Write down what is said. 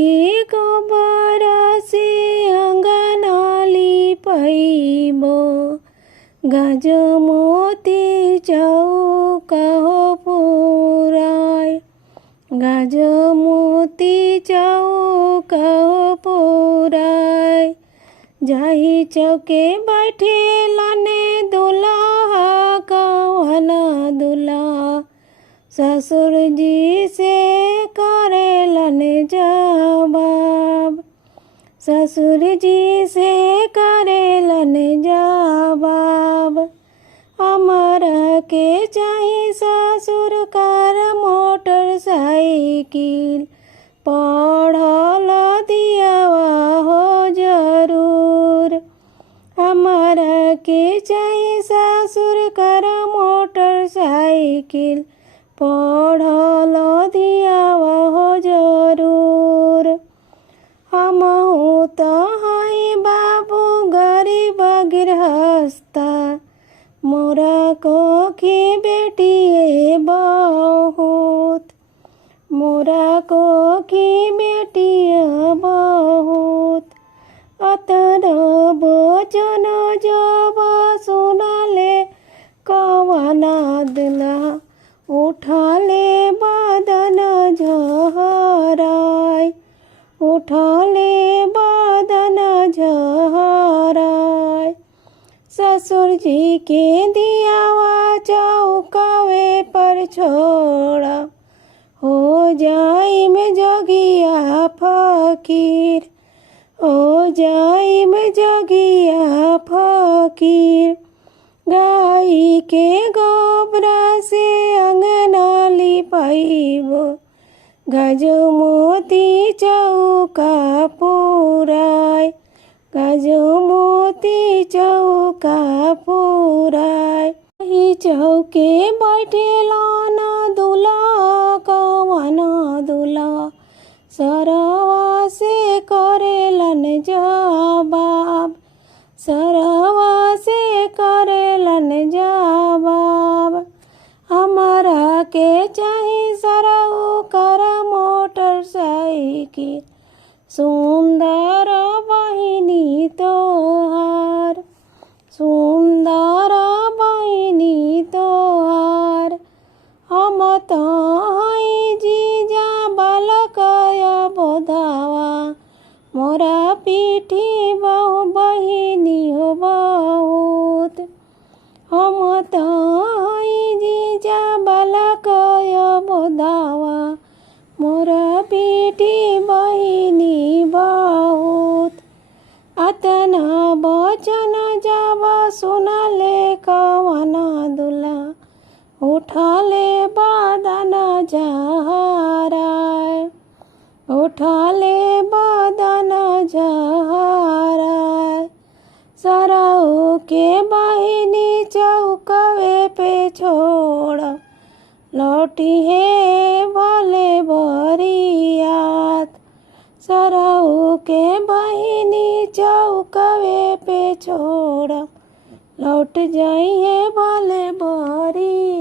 के गोबर से अंगना लिपाइबो, गाज मोती चौका पुराय, गाज मोती चौका पुराय। जाही चौके बैठे लाने दुल्हा कवना दुल्हा, ससुर जी से करे लने जवाब, ससुर जी से करे लने जवाब। हमरा के चाही ससुर कार मोटरसाइकिल, पढ़ल दियावा हो जरूर। हमरा के चाही ससुर कार मोटरसाइकिल, पढ़ल दियावा हो जरूर। हमहू तो हई बाबू गरीब गृहस्था, मोरा कोखी बेटिए बहुत, मोरा कोखी बेटिए बहुत। अतर वचन जब सुनले कवना दुल्हा, उठले बदन झहराय, उठले बदन झहराय। ससुर जी के दियावा चौकावे पर छोड़ा, हो जाई में जोगिया फकीर, हो जाई में जोगिया फकीर। गाई के गोबरा से अंगना लिपाइबो, गाज मोती चौका पुराय, गाज मोती चौका पुराय। ही चौके बैठे लाना दुल्हा कवना दुल्हा, सरवा से करेलन जवाब, सरवा से करेलन जवाब। हमरा के चाही सरऊ कर मोटरसाइकिल, सुंदर बहिनी तोहार, सुंदर बहिनी तोहार। हम तो हई जीजा बालकय बोधावा, मोरा पीठी बहु बहिनी हो बहुत। हम तो हई जीजा बालकय बोधावा, मोरा पीठी बहिनी बहुत। अतना वचन जब सुनले कवना दुल्हा, उठले बदन झहराय, उठले बदन झहराय। सरऊ के बहिनी चौकवे पे छोड़, लौटी है भले बरियात। सरऊ के बहिनी चौकवे पे छोड़, लौट जाई है भले बरियात।